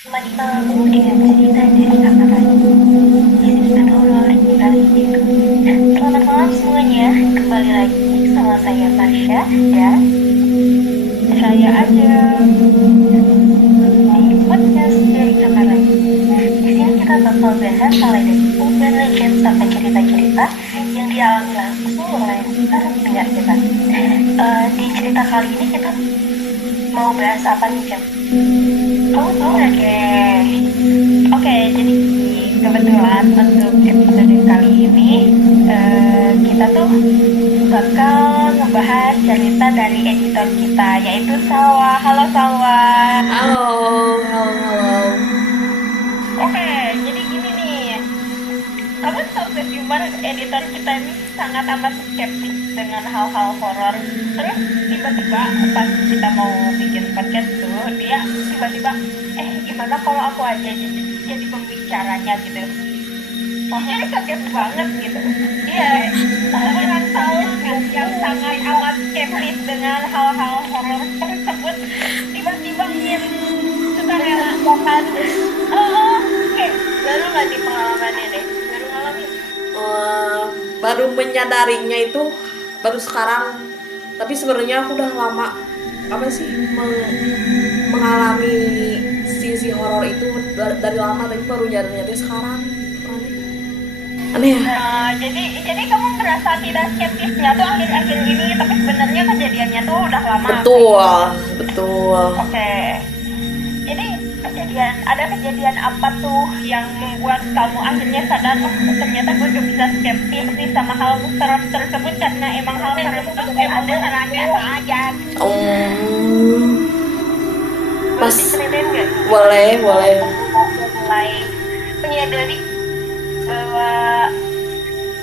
Menikmati malammu dengan cerita dari kamar lain. Cerita horor kali ini. Selamat malam semuanya. Kembali lagi sama saya Marsha dan saya ada di podcast dari kamar lain. Di sini kita bakal bahas mulai dari urban legend sampai cerita-cerita yang dialami langsung oleh para pendengar kita. Di cerita kali ini kita mau bahas apa nih, Cem? Kamu tahu nggak? Oke, jadi kebetulan untuk episode kali ini kita tuh bakal ngebahas cerita dari editor kita, yaitu Salwa. Halo Salwa. Halo, halo. Oke, jadi gini nih, kamu tahu gak gimana editor kita ini sangat amat skeptis dengan hal-hal horor. Terus tiba-tiba pas kita mau bikin podcast tuh, dia tiba-tiba gimana kalau aku aja jadi pembicaranya gitu. Jadi kaget banget gitu. Iya, orang tahu yang sangat amat skeptis dengan hal-hal horor tersebut tiba-tiba yang suka rela bahkan kayak baru nggak di pengalaman ini, baru ngalamin. Baru menyadarinya itu baru sekarang. Tapi sebenarnya aku udah lama mengalami sisi horor itu dari lama, tapi baru nyadar sekarang. Aneh ya. Jadi kamu merasa tidak skeptisnya tuh akhir-akhir ini, tapi sebenarnya kejadiannya tuh udah lama. Betul. Oke. Jadi ada kejadian apa tuh yang membuat kamu akhirnya sadar, oh ternyata gue juga bisa skeptis sama hal serem tersebut, karena emang hal serem itu emang benerannya aja. Pas Diceritain nggak? boleh. Mulai menyadari bahwa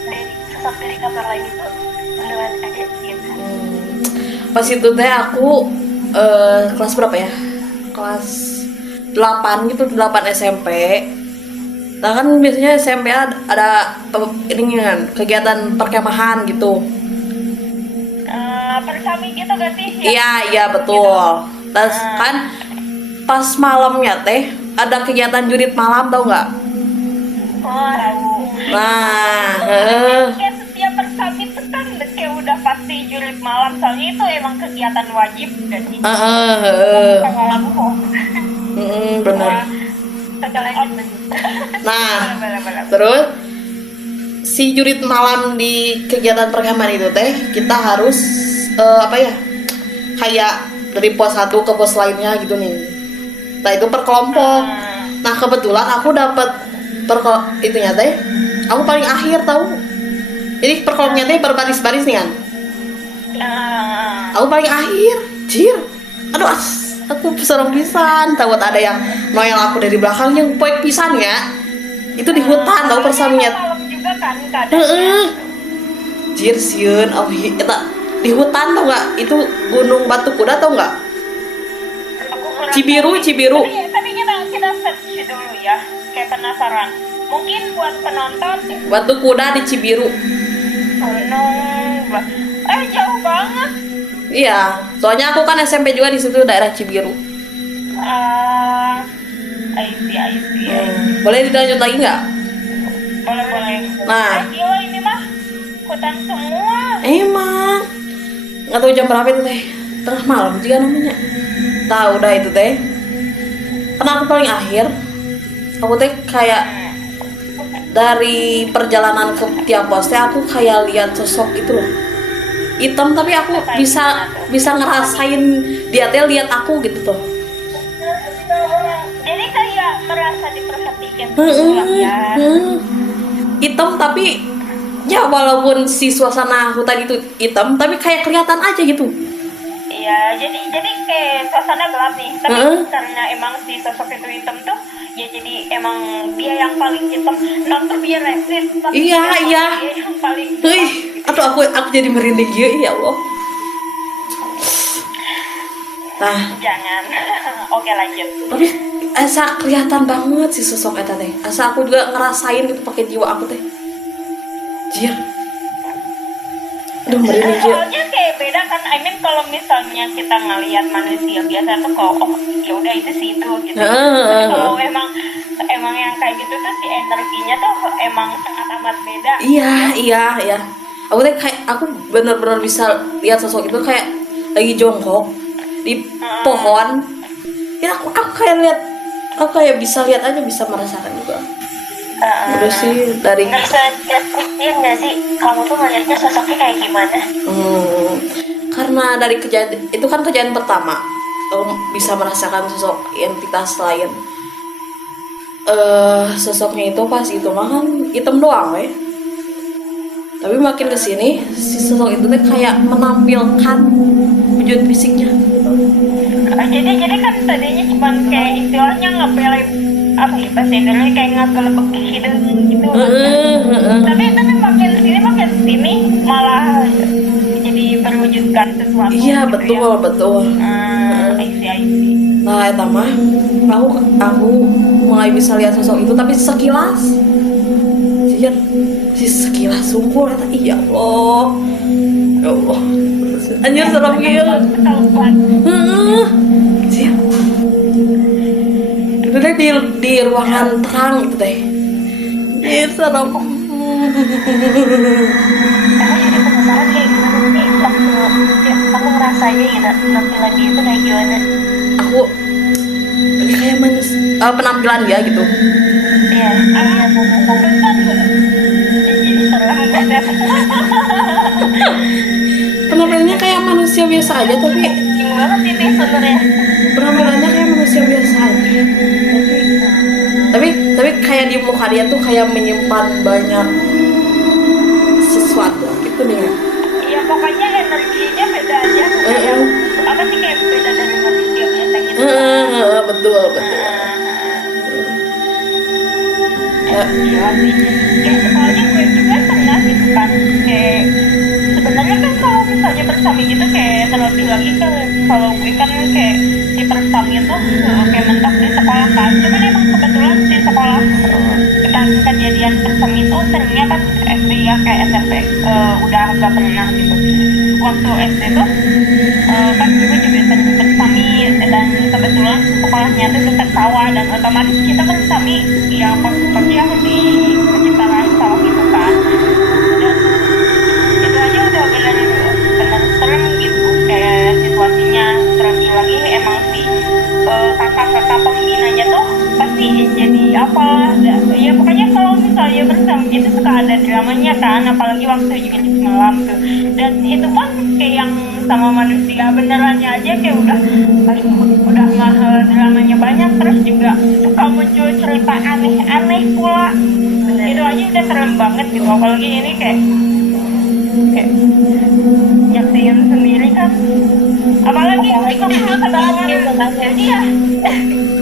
dari sosok dari kamar lain itu beneran ada gitu. Pas itu teh aku kelas berapa ya? Kelas 8 gitu, 8 SMP. Nah kan biasanya SMP ada ini kan, kegiatan perkemahan gitu. Persami gitu gak sih? Iya betul. Terus kan pas malamnya teh ada kegiatan jurit malam, tau nggak? Oh, tahu. Nah, Kayak setiap persami itu kan kayak udah pasti jurit malam, soalnya itu emang kegiatan wajib dan sih. Pengalaman kok. bener. Nah, terus si jurit malam di kegiatan perkemahan itu teh kita harus kayak dari pos satu ke pos lainnya gitu nih. Nah itu per kelompok. Nah kebetulan aku dapat itunya teh, aku paling akhir tahu. Jadi per kelompoknya teh berbaris-baris nih kan. Aku paling akhir, aduh aku serem pisan. Takut ada yang noel aku dari belakang, yang poek pisan ya. Itu di hutan tahu persaminya. Juga kan Sieun, di hutan tau nggak? Itu Gunung Batu Kuda tau nggak? Cibiru. Tapi kita search dulu ya, kayak penasaran. Mungkin buat penonton Batu Kuda di Cibiru. Jauh banget. Iya, soalnya aku kan SMP juga di situ, daerah Cibiru. I see. Boleh dilanjut lagi nggak? Boleh. Nah. Gila, ini mah hutan semua. Emang nggak tahu jam berapa itu teh, tengah malam juga namanya. Tahu dah itu teh. Karena aku paling akhir, aku teh kayak dari perjalanan ke tiap pos teh aku kayak lihat sosok itu loh, hitam, tapi aku bisa ngerasain dia teh lihat aku gitu tuh. Jadi kayak merasa diperhatikan ya. Hitam, tapi ya walaupun si suasana hutan itu hitam, tapi kayak kelihatan aja gitu. Iya, jadi kayak suasana gelap nih, tapi karena emang si sosok itu hitam tuh, ya jadi emang dia yang paling hitam, not to be racist, tapi Iya. dia yang paling hitam. Aduh aku jadi merinding gitu, ya Allah. Nah, Jangan. Oke, lanjut. tapi asa kelihatan banget si sosok eta teh. Asa aku juga ngerasain gitu pakai jiwa aku teh. Aduh merinding ya. Soalnya kayak beda kan, I mean kalau misalnya kita ngelihat manusia biasa tuh kalau ya udah itu sih itu gitu. Tapi kalau emang yang kayak gitu tuh si energinya tuh emang sangat amat beda. Iya. Aku benar-benar bisa lihat sosok itu kayak lagi jongkok di pohon. Ya aku kayak bisa lihat aja, bisa merasakan juga. Udah sih dari nggak bisa deskripsiin nggak sih kamu tuh ngeliatnya sosoknya kayak gimana? Karena dari kejadian itu kan kejadian pertama, kamu bisa merasakan sosok entitas lain. Sosoknya itu pas itu mah kan hitam doang ya. Tapi makin kesini si sosok itu tuh kayak menampilkan wujud fisiknya gitu. Jadi kan tadinya cuma kayak istilahnya ngepelin apa ya bahasa Indonesia kayak ngegelebek hidung gitu. Tapi makin sini malah jadi berwujudkan sesuatu. Iya gitu betul. I see. Nah, eta mah aku mulai bisa lihat sosok itu tapi sekilas. Si sekilas sungguh eta iya Allah. Ya Allah. Anjir serem kieu. Siap. Itu teh di ruangan terang itu teh. Iya serem. Aku jadi penasaran kayak gimana sih waktu kamu ngerasainnya gitu penampilan dia itu kayak gimana? Aku ini kayak penampilan dia gitu. Iya, jadi serem banget. Penampilannya kayak manusia biasa aja tapi Gimana sih nih sebenarnya? penampilannya kayak manusia biasa aja. Tapi kayak di muka dia tuh kayak menyimpan banyak sesuatu gitu nih. Iya pokoknya energinya beda aja. Apa sih kayak beda dari manusia biasa gitu? Betul. Iya sih. Kayak soalnya gue juga pernah gitu kan kayak sebenarnya kan kalau misalnya bersami gitu kayak terlebih lagi kalau gue kan kayak di bersami tuh kayak mentok di sekolah kan. Cuman emang kebetulan di sekolah kita kejadian bersami itu seringnya kan SD ya kayak SMP udah gak pernah gitu. Waktu SD tuh kan gue juga sering bersami dan kebetulan sekolahnya tuh dekat sawah dan otomatis kita bersami ya pagi di sekitaran sawah itu kan. Dan itu aja udah benar serem gitu kayak situasinya. Terlebih lagi emang si kakak-kakak pembinanya tuh pasti jadi apa ya pokoknya kalau misalnya bersama itu suka ada dramanya kan, apalagi waktu juga di malam tuh. Dan itu pun kayak yang sama manusia benerannya aja kayak udah mahal dramanya banyak, terus juga suka muncul cerita aneh-aneh pula. Itu aja udah serem banget gitu, apalagi ini kayak nyaksiin sendiri kan, apalagi di hutan iya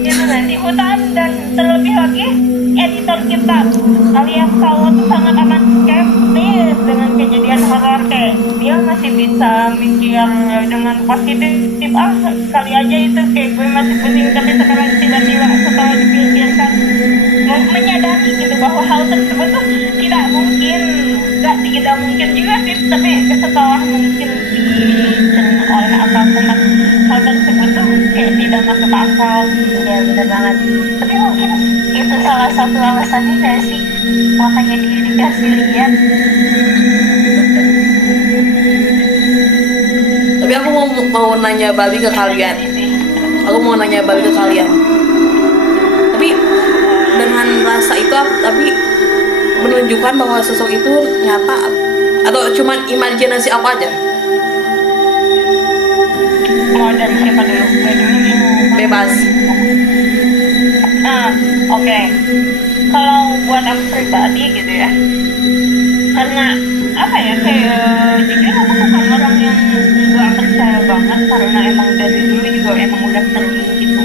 gitu di hutan. Dan terlebih lagi editor kita alias Sawo tuh sangat amat skeptis dengan kejadian horor, kayak dia masih bisa mikir dengan positif kali aja itu kayak gue masih pusing, tapi sekarang tiba-tiba setelah dipikirkan menyadari gitu bahwa hal tersebut tuh tidak mungkin juga sih, tapi setelah mungkin dicerna oleh akal sehat hal tersebut tuh kayak tidak masuk akal. Ya benar banget, tapi mungkin itu salah satu alasannya gak sih makanya dia dikasih lihat. Tapi aku mau nanya balik ke kalian. Tapi dengan rasa itu tapi menunjukkan bahwa sosok itu nyata atau cuma imajinasi aku aja? Mau dari siapa dulu? Gue dulu nih. Bebas. Oke. Kalau buat aku pribadi gitu ya, karena apa ya kayak jujur aku bukan orang yang nggak percaya banget, karena emang dari dulu juga emang udah sering gitu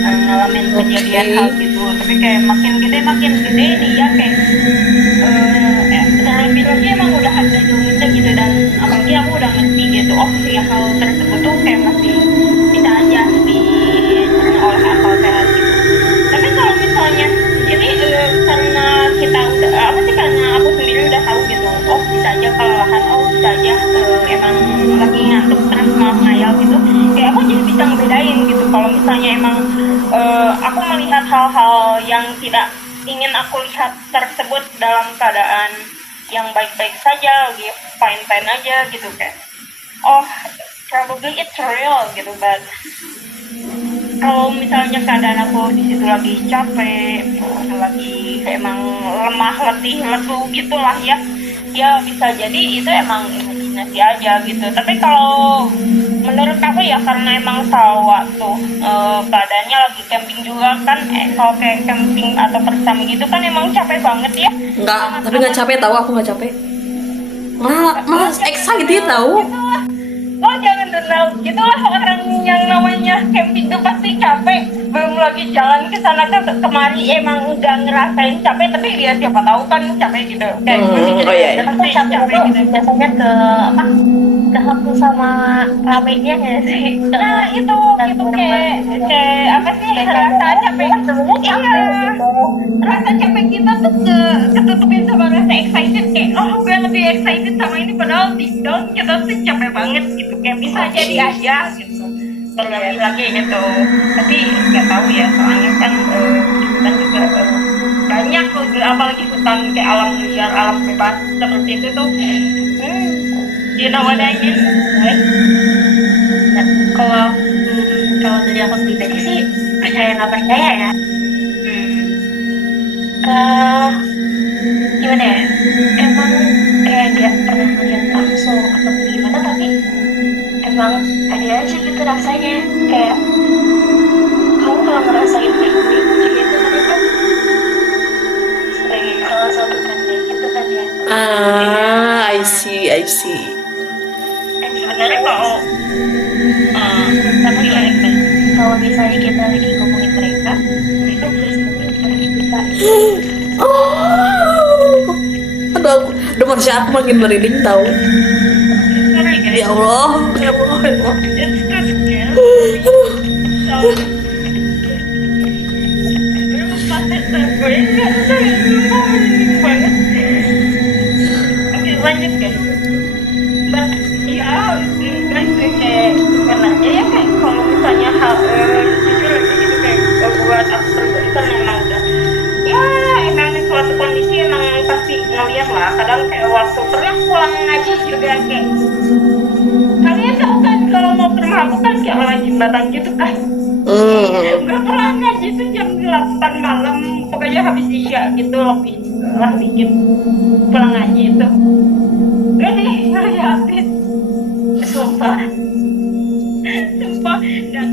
ngalamin kejadian hal gitu. Tapi kayak makin gede nih ya kayak terlebih lagi emang udah ada ilmunya gitu, dan apalagi aku udah ngerti gitu ya hal tersebut tuh kayak masih bisa aja dicerna oleh akal sehat gitu. Tapi kalau misalnya ini karena kita udah karena aku sendiri udah tahu gitu, bisa aja kelelahan, bisa aja gitu, kayak aku jadi bisa ngebedain gitu kalau misalnya emang aku melihat hal-hal yang tidak ingin aku lihat tersebut dalam keadaan yang baik-baik saja, lagi fine-fine aja gitu, kayak oh probably it's real gitu. But kalau misalnya keadaan aku di situ lagi capek, lagi emang lemah, letih, lesu gitulah ya, ya bisa jadi itu emang imajinasi aja gitu. Tapi kalau menurut aku ya karena emang salah waktu keadaannya lagi camping juga kan, kalau kayak camping atau bersama gitu kan emang capek banget ya. Enggak, tapi nggak capek tahu, aku nggak capek. Malah excited tahu. Oh jangan denial gitulah, orang yang namanya camping itu pasti capek, belum lagi jalan ke sana kemari emang udah ngerasain capek, tapi dia siapa tahu kan capek gitu kayak oh iya, iya. pasti capek gitu biasanya ke apa, ke waktu sama ramenya ya sih. Nah itu kayak apa sih, rasa capek iya, rasa capek kita tuh ketutupin sama rasa excited, kayak oh gue lebih excited sama ini, padahal deep down kita tuh capek banget gitu, kayak bisa jadi aja gitu terlebih lagi gitu. Tapi nggak tahu ya, soalnya kan kita juga banyak loh, apalagi hutan kayak alam liar, alam bebas seperti itu tuh. You know what I mean, right? Nah, kalau dari aku pribadi sih percaya nggak percaya ya. Gimana ya? Emang kayak nggak pernah ngeliat langsung atau gimana, tapi emang ada aja gitu rasanya, kayak kamu kalau ngerasain kayak gitu itu kan sebagai salah satu tanda gitu kan ya. I see. Sebenarnya kalau tapi gimana, kalau misalnya kita lagi ngomongin mereka itu terus kita Aduh, udah manusia aku makin merinding tahu. Ya Allah. Lanjut kan, but ya guys kayak karena ya kayak kalau misalnya hal jujur gitu kayak buat aku pribadi kan memang udah ya emang suatu kondisi emang pasti ngeliat lah. Kadang kayak waktu pernah pulang ngaji juga kayak kalian tahu kan kalau mau ke rumah aku kan kayak lewat jembatan gitu kan. Nggak pernah ngaji itu jam 8 malam, pokoknya habis isya gitu lebih lah dikit pulang ngaji itu. Ini ngeliatin sumpah dan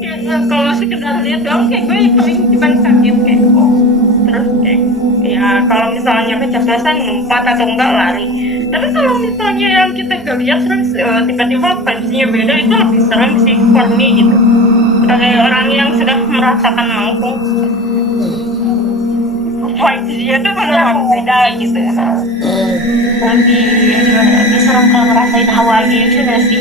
ya, kalau sekedar lihat doang kayak gue paling cuma kaget kayak oh, terus kayak ya kalau misalnya keceplosan ngumpet atau enggak lari. Tapi kalau misalnya yang kita gak lihat terus tiba-tiba vibes-nya beda, itu lebih serem sih for me gitu, sebagai orang yang sudah merasakan langsung vibes-nya tuh benar beda gitu. Lebih serem kalau ngerasain hawanya itu gak sih?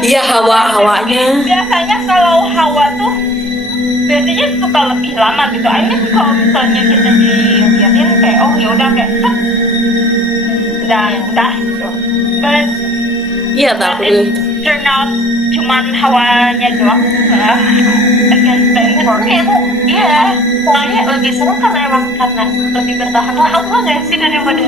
Iya, hawanya. Biasanya kalau hawa tuh biasanya suka lebih lama gitu. Akhirnya kalau misalnya kita dilihatin kayak oh ya udah kayak udah gitu. But Iya tahu. turn out cuman hawanya doang. Iya, soalnya lebih seru karena emang karena lebih bertahan lama nggak sih daripada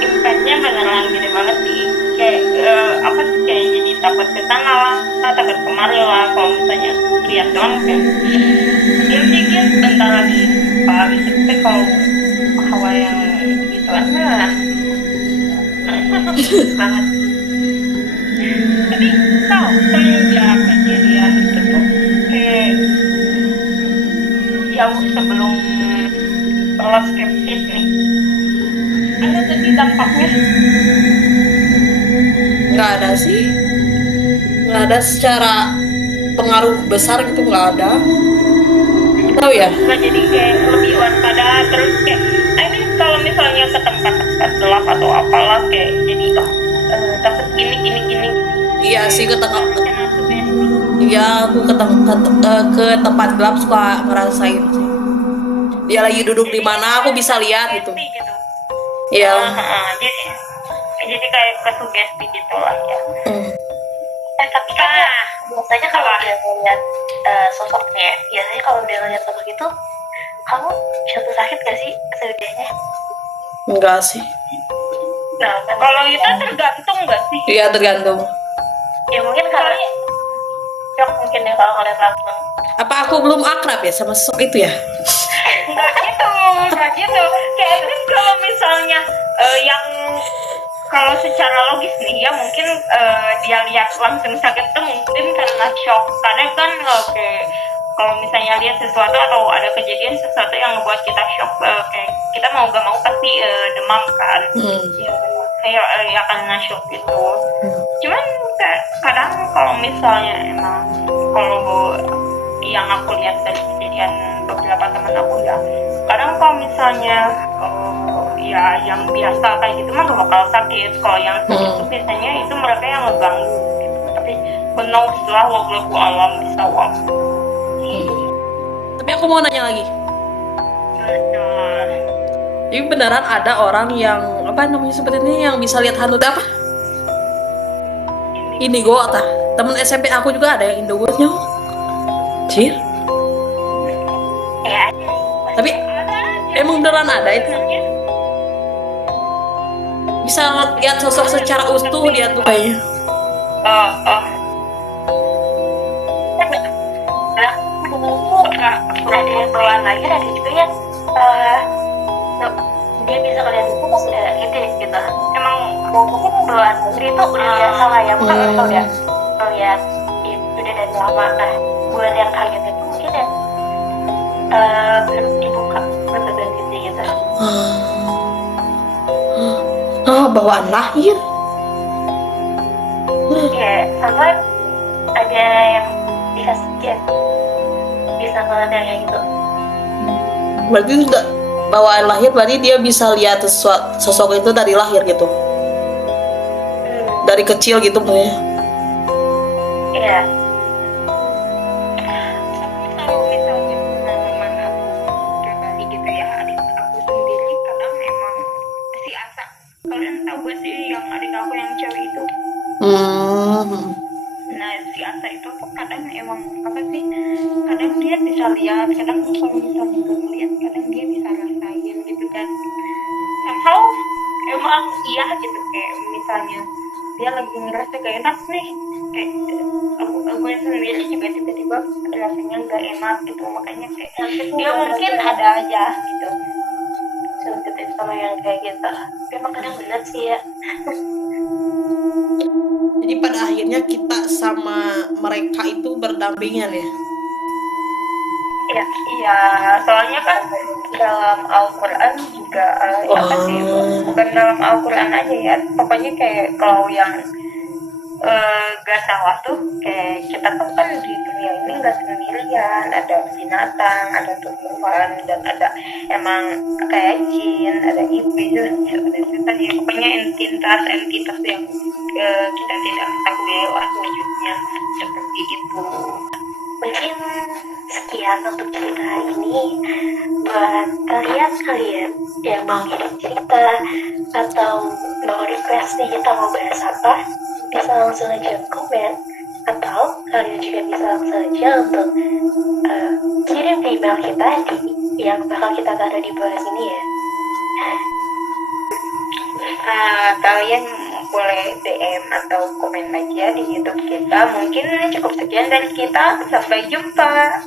impactnya beneran gede banget sih. Kayak apa sih, kayak jadi takut ke sana lah, takut kemari lah. Kalau misalnya lihat doang kayak dia dikit bentar lagi paling tapi kalau hawa yang gitu aja banget. Tapi tahu semenjak kejadian itu tuh kayak jauh sebelum lolos skeptis nih, ada tadi dampaknya? Nggak ada sih, nggak ada secara pengaruh besar gitu, nggak ada. Tahu ya? Nggak, jadi kayak lebih waspada terus kayak I mean kalau misalnya ke tempat-tempat gelap atau apalah kayak jadi takut gini. Iya sih, iya aku ke tempat gelap suka ngerasain sih. Dia lagi duduk di mana aku bisa lihat gitu. Iya. Jadi kayak kesugesti gitu lah ya. Tapi kan ya, biasanya kalau dia ngeliat sosoknya, biasanya kalau dia ngeliat sosok itu, kamu jatuh sakit gak sih seudahnya? Enggak sih. Nah, kan Kalau itu tergantung nggak sih? Iya, tergantung. ya mungkin karena shock mungkin ya kalau ngeliat langsung. Apa aku belum akrab ya sama sosok itu ya? Nggak gitu. Kayak Edwin kalau misalnya yang kalau secara logis nih ya mungkin dia lihat langsung sakit tuh mungkin karena shock. Karena kan kalau misalnya lihat sesuatu atau ada kejadian sesuatu yang membuat kita shock, kayak kita mau gak mau pasti demam kan. Kayak ya karena shock gitu. Cuman kadang kalau misalnya emang kalau yang aku lihat dari kejadian beberapa teman aku ya, kadang kalau misalnya ya yang biasa kayak gitu mah gak bakal sakit. Kalau yang sakit itu biasanya itu mereka yang ngeganggu gitu. Tapi benar setelah wallahu alam bisawab. Tapi aku mau nanya lagi. Ini beneran ada orang yang apa namanya seperti ini yang bisa lihat hantu apa? Indigo atau temen SMP aku juga ada yang Indigo nya. Cir. Ya, Tapi emang beneran ada itu? Bisa lihat sosok secara utuh dia tuh kayaknya. ada yang bawaan lagi, ada juga yang dia bisa ngeliat itu pas udah gede gitu. Emang mungkin bawaan negeri itu udah biasa lah ya, bukan kalau udah ngeliat itu udah dari lama. Nah, buat yang kaget itu mungkin yang belum dibuka betul-betul gitu gitu. Bawaan lahir. Kayak sampai ada yang dikasih dia bisa ngeliat yang kayak gitu. Berarti sudah bawaan lahir, berarti dia bisa lihat sesuatu sosok itu dari lahir gitu. Dari kecil gitu punya. Iya. Kalau misalnya pengalaman aku pribadi gitu ya, adik aku sendiri kadang emang si Asa. Kalian tahu gak sih yang adik aku yang cewek itu? Nah si Asa itu tuh kadang emang apa sih? Kadang dia bisa lihat, kadang kalau misalnya belum lihat, kadang dia bisa rasain gitu dan somehow emang iya gitu kayak misalnya dia lagi ngerasa gak enak nih, kayak aku sendiri juga tiba-tiba rasanya gak enak gitu, makanya kayak dia mungkin ada aja gitu. Sensitif sama yang kayak gitu. Tapi emang kadang berat sih ya. Jadi pada akhirnya kita sama mereka itu berdampingan ya. Iya, soalnya kan dalam Al-Quran juga apa sih, bukan dalam Al-Quran aja ya, pokoknya kayak kalau yang gak salah tuh kayak kita tuh kan di dunia ini gak sendirian, ada binatang, ada tumbuhan, dan ada emang kayak jin, ada iblis, ada setan ya, pokoknya entitas yang kita tidak ketahui lah wujudnya seperti itu. Mungkin sekian untuk cerita hari ini. Buat kalian yang mau kirim cerita atau mau request nih kita mau bahas apa, bisa langsung aja komen, atau kalian juga bisa langsung aja untuk kirim ke email kita yang bakal kita taruh di bawah sini ya. Kalian boleh DM atau komen aja di YouTube kita. Mungkin cukup sekian dari kita. Sampai jumpa.